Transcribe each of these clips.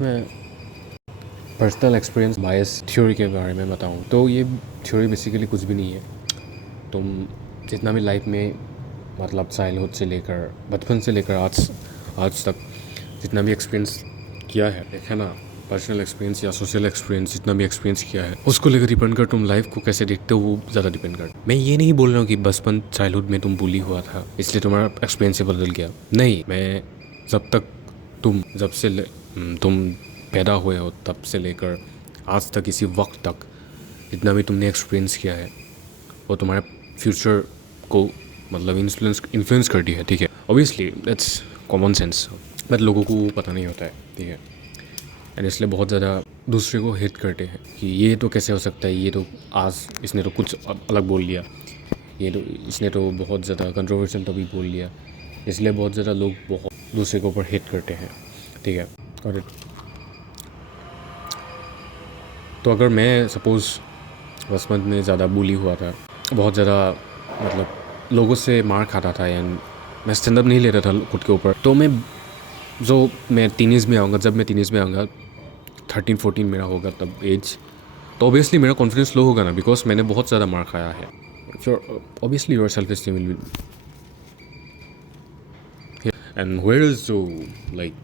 मैं personal experience बायस theory के बारे में बताऊं तो ये थ्योरी बेसिकली कुछ भी नहीं है। तुम जितना भी लाइफ में मतलब चाइल्डहुड से लेकर बचपन से लेकर आज तक जितना भी एक्सपीरियंस किया है, देखे ना, पर्सनल एक्सपीरियंस या सोशल एक्सपीरियंस जितना भी एक्सपीरियंस किया है उसको लेकर डिपेंड कर तुम लाइफ को कैसे देखते हो, वो ज़्यादा डिपेंड कर। मैं ये नहीं बोल रहा हूँ कि बचपन चाइल्डहुड में तुम बुली हुआ था इसलिए तुम्हारा एक्सपीरियंस से बदल गया। नहीं, मैं जब तक तुम पैदा हुए हो तब से लेकर आज तक इसी वक्त तक जितना भी तुमने एक्सपीरियंस किया है वो तुम्हारे फ्यूचर को मतलब इन्फ्लुएंस करती है। ठीक है, obviously that's common sense, but लोगों को पता नहीं होता है। ठीक है, एंड इसलिए बहुत ज़्यादा दूसरे को हेट करते हैं कि ये तो कैसे हो सकता है, ये तो आज इसने तो कुछ अलग बोल लिया, ये तो इसने तो बहुत ज़्यादा कंट्रोवर्शियल टॉपिक बोल लिया, इसलिए बहुत ज़्यादा लोग बहुत दूसरे के ऊपर हेट करते हैं। ठीक है, और तो अगर मैं सपोज़ बचपन में ज़्यादा बुली हुआ था, बहुत ज़्यादा मतलब लोगों से मार खाता था एंड मैं स्टैंड अप नहीं लेता था खुद के ऊपर, तो मैं टीनेज में आऊँगा, जब मैं टीनेज में आऊँगा 13-14 मेरा होगा तब एज, तो ऑब्वियसली मेरा कॉन्फिडेंस लो होगा ना, बिकॉज मैंने बहुत ज़्यादा मार खाया है। Obviously your self esteem will end where is जो लाइक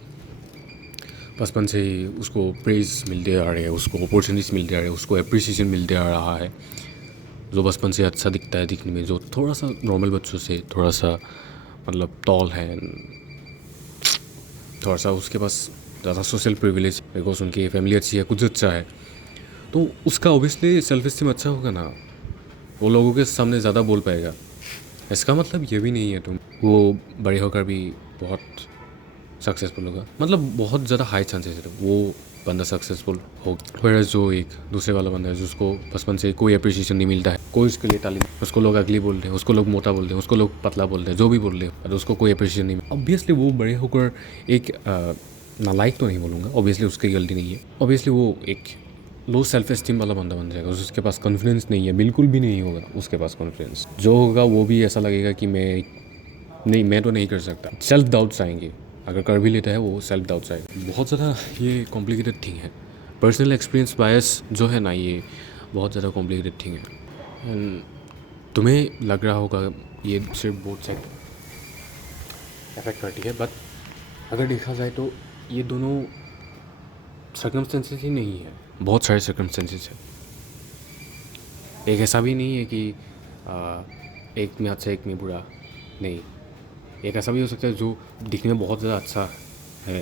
बचपन से ही उसको प्रेज मिलते आ रहे हैं, उसको अपॉर्चुनिटीज मिलते आ रहे हैं, उसको अप्रिसिएशन मिलते आ रहा है, जो बचपन से अच्छा दिखता है दिखने में, जो थोड़ा सा नॉर्मल बच्चों से थोड़ा सा मतलब टॉल है, थोड़ा सा उसके पास ज़्यादा सोशल प्रिविलेज बिकॉज उनकी फैमिली अच्छी है, कुछ अच्छा है, तो उसका ऑब्वियसली सेल्फ एस्टीम अच्छा होगा ना, वो लोगों के सामने ज़्यादा बोल पाएगा। इसका मतलब ये भी नहीं है तुम वो बड़े होकर भी बहुत सक्सेसफुल होगा, मतलब बहुत ज़्यादा हाई चांसेस है वो बंदा सक्सेसफुल हो। फिर जो एक दूसरे वाला बंदा है जिसको बचपन से कोई अप्रिसिएशन नहीं मिलता है, कोई उसके लिए ताली, उसको लोग अगली बोलते हैं, उसको लोग मोटा बोलते हैं, उसको लोग पतला बोलते हैं, जो भी बोलते हैं, और उसको कोई अप्रिसिएशन नहीं मिलता, ऑब्वियसली वो बड़े होकर एक नालायक तो नहीं बोलूँगा, ऑब्वियसली उसकी गलती नहीं है, ऑब्वियसली वो एक लो सेल्फ एस्टीम वाला बंदा बन जाएगा, उसके पास कॉन्फिडेंस नहीं है, बिल्कुल भी नहीं होगा उसके पास कॉन्फिडेंस, जो होगा वो भी ऐसा लगेगा कि मैं तो नहीं कर सकता, सेल्फ डाउट्स आएंगे, अगर कर भी लेता है वो सेल्फ डाउट्स आएगा। बहुत ज़्यादा ये कॉम्प्लिकेटेड थिंग है, पर्सनल एक्सपीरियंस बायस जो है ना, ये बहुत ज़्यादा कॉम्प्लिकेटेड थिंग है। एंड तुम्हें लग रहा होगा ये सिर्फ बोथ साइड अफेक्ट करती है, बट अगर देखा जाए तो ये दोनों सर्कमस्टेंसेस ही नहीं है, बहुत सारे सर्कमस्टेंसेस है। एक ऐसा भी नहीं है कि एक में अच्छा एक में बुरा, नहीं, एक ऐसा भी हो सकता है जो दिखने में बहुत ज़्यादा अच्छा है,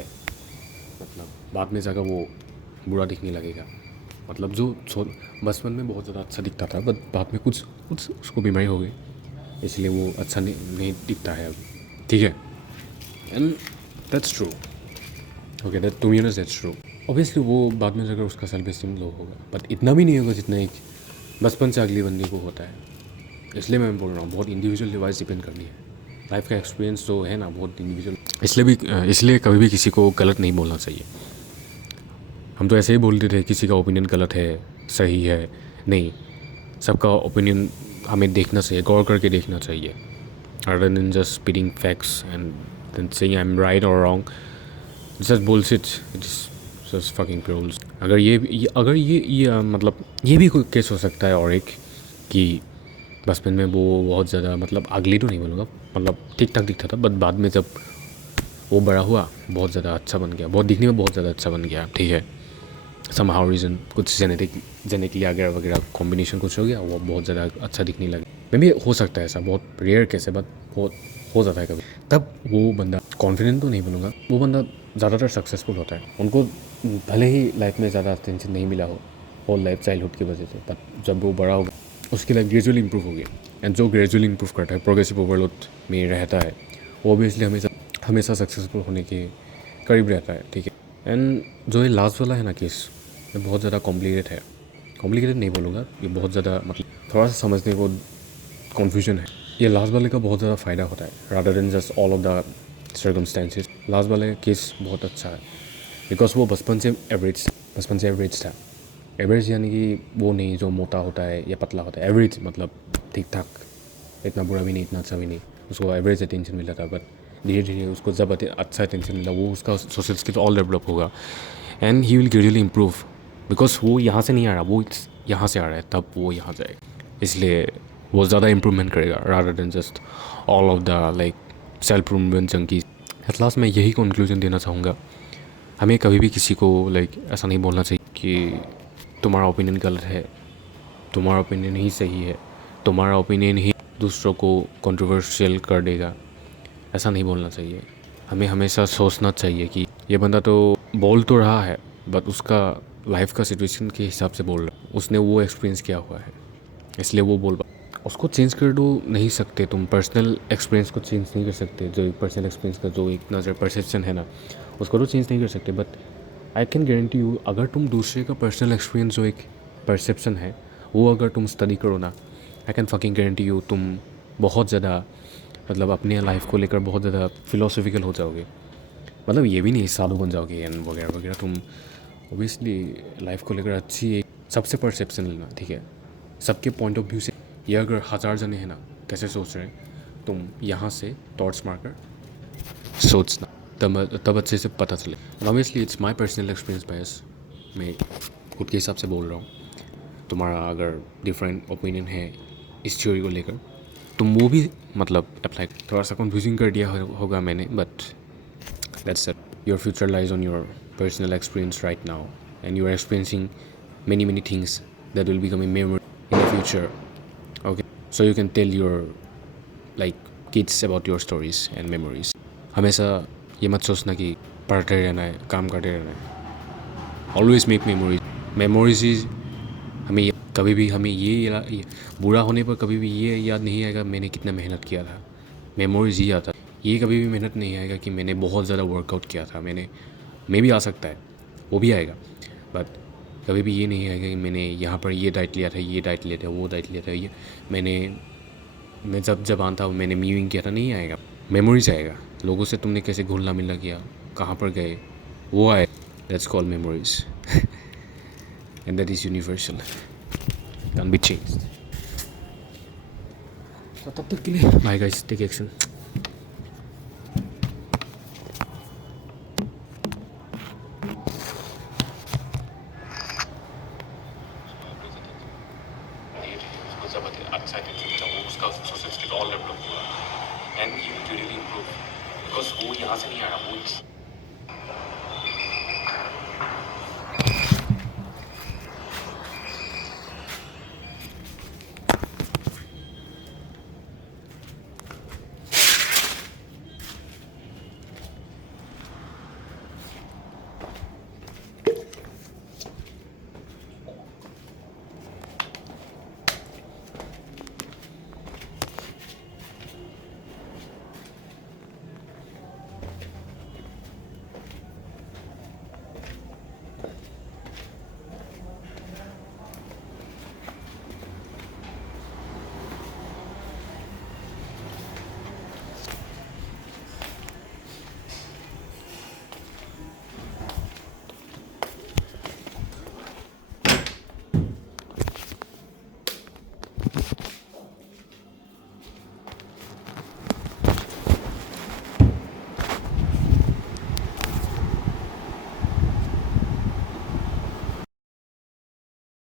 मतलब बाद में जाकर वो बुरा दिखने लगेगा, मतलब जो बचपन में बहुत ज़्यादा अच्छा दिखता था बट बाद में कुछ कुछ उसको बीमारी हो गई, इसलिए वो अच्छा नहीं दिखता है अब। ठीक है, and that's true, okay, that to be honest that's true. Obviously वो बाद में जाकर उसका सेल्फ एस्टीम लो होगा, बट इतना भी नहीं होगा जितना एक बचपन से अगले बंदे को होता है। इसलिए मैं बोल रहा हूँ बहुत इंडिविजुअल डिवाइस डिपेंड करनी है, लाइफ का एक्सपीरियंस जो है ना बहुत इंडिविजुअल, इसलिए कभी भी किसी को गलत नहीं बोलना चाहिए। हम तो ऐसे ही बोलते थे किसी का ओपिनियन गलत है सही है, नहीं, सबका ओपिनियन हमें देखना चाहिए, गौर करके देखना चाहिए, rather than just spitting facts and then saying I'm right or wrong. It's just bullshit. It's just fucking trolls. अगर ये मतलब ये भी कोई केस हो सकता है, और एक कि बचपन में वो बहुत ज़्यादा मतलब अगली तो नहीं बोलूँगा, मतलब ठीक ठाक दिखता था, बट बाद में जब वो बड़ा हुआ बहुत ज़्यादा अच्छा बन गया, बहुत दिखने में बहुत ज़्यादा अच्छा बन गया। ठीक है, समहाउ रीज़न कुछ जेनेटिकली वगैरह कॉम्बिनेशन कुछ हो गया, वो बहुत ज़्यादा अच्छा दिखने लगे। मे भी हो सकता है ऐसा, बहुत रेयर केस है, बट बहुत हो जाता है कभी, तब वो बंदा कॉन्फिडेंट तो नहीं बोलूँगा, वो बंदा ज़्यादातर सक्सेसफुल होता है। उनको भले ही लाइफ में ज़्यादा अटेंशन नहीं मिला हो होल लाइफ चाइल्डहुड की वजह से, बट जब वो बड़ा होगा उसकी लाइफ ग्रेजुअली इंप्रूव होगी, एंड जो ग्रेजुअली इंप्रूव करता है प्रोग्रेसिव ओवरलोड में रहता है वो ऑब्वियसली हमेशा सक्सेसफुल होने के करीब रहता है। ठीक है, एंड जो ये लास्ट वाला है ना केस, ये बहुत ज़्यादा कॉम्प्लिकेटेड है, कॉम्प्लिकेटेड नहीं बोलूँगा, ये बहुत ज़्यादा मतलब थोड़ा सा समझने को कन्फ्यूजन है। ये लास्ट वाले का बहुत ज़्यादा फ़ायदा होता है rather than just all of the circumstances. Last वाले केस बहुत अच्छा है बिकॉज वो बचपन से एवरेज था। एवरेज यानी कि वो नहीं जो मोटा होता है या पतला होता है, एवरेज मतलब ठीक ठाक, इतना बुरा भी नहीं इतना अच्छा भी नहीं, उसको एवरेज अटेंशन मिला था, बट धीरे धीरे उसको जब अच्छा अटेंशन मिला वो उसका सोशल स्किल ऑल डेवलप होगा, and he will gradually improve, because वो यहाँ से नहीं आ रहा, वो यहाँ से आ रहा है, तब वो यहाँ जाएगा, इसलिए वो ज़्यादा इम्प्रूवमेंट करेगा rather than just all of the like self improvement junkie. At last मैं यही कंक्लूजन देना चाहूँगा, हमें कभी भी किसी को लाइक ऐसा नहीं बोलना चाहिए कि तुम्हारा ओपिनियन गलत है, तुम्हारा ओपिनियन ही सही है, तुम्हारा ओपिनियन ही दूसरों को कंट्रोवर्शियल कर देगा, ऐसा नहीं बोलना चाहिए। हमें हमेशा सोचना चाहिए कि ये बंदा तो बोल तो रहा है बट उसका लाइफ का सिचुएशन के हिसाब से बोल रहा है, उसने वो एक्सपीरियंस किया हुआ है इसलिए वो बोल पा, उसको चेंज कर दो नहीं सकते तुम, पर्सनल एक्सपीरियंस को चेंज नहीं कर सकते, जो एक पर्सनल एक्सपीरियंस का जो एक नज़र परसेप्शन है ना उसको तो चेंज नहीं कर सकते। But I can guarantee you, अगर तुम दूसरे का पर्सनल एक्सपीरियंस जो एक परसेप्शन है वो अगर तुम स्टडी करो ना, I can fucking guarantee you तुम बहुत ज़्यादा मतलब अपने लाइफ को लेकर बहुत ज़्यादा फिलोसफिकल हो जाओगे। मतलब ये भी नहीं साधु बन जाओगे एंड वगैरह वगैरह, तुम ओबियसली लाइफ को लेकर अच्छी एक सबसे परसेप्शन लेना, ठीक है, सबके पॉइंट ऑफ व्यू से। ये अगर 1000 जने हैं ना कैसे सोच रहे हैं, तुम यहाँ से टॉर्च मारकर सोचना, तब अच्छे से पता चले। Obviously it's my personal experience bias, मैं खुद के हिसाब से बोल रहा हूँ। तुम्हारा अगर डिफरेंट ओपिनियन है इस थ्योरी को लेकर, तुम वो भी मतलब अप्लाई, थोड़ा सा कन्फ्यूजिंग कर दिया होगा मैंने, but that's it. Your future lies on your personal experience right now and you are experiencing many things that will become a memory in the future, okay, so you can tell your like kids about your stories and memories. हमेशा ये मत सोचना कि पढ़ते रहना है, काम करते रहना है, ऑलवेज मेक मेमोरीज इज, हमें कभी भी हमें ये बुरा होने पर कभी भी ये याद नहीं आएगा मैंने कितना मेहनत किया था, मेमोरीज ही आता, ये कभी भी मेहनत नहीं आएगा कि मैंने बहुत ज़्यादा वर्कआउट किया था, मैं भी आ सकता है, वो भी आएगा, बट कभी भी ये नहीं आएगा कि मैंने यहाँ पर ये डाइट लिया था, ये डाइट लिया था, वो डाइट लिया था, ये मैं जब आता हूँ मैंने मीविंग किया था, नहीं आएगा। मेमोरीज आएगा, लोगों से तुमने कैसे घुलना मिलना किया, कहाँ पर गए, वो आए, that's called memories and that is universal, can be changed. तब तक के लिए बाय गाइस, टेक एक्शन।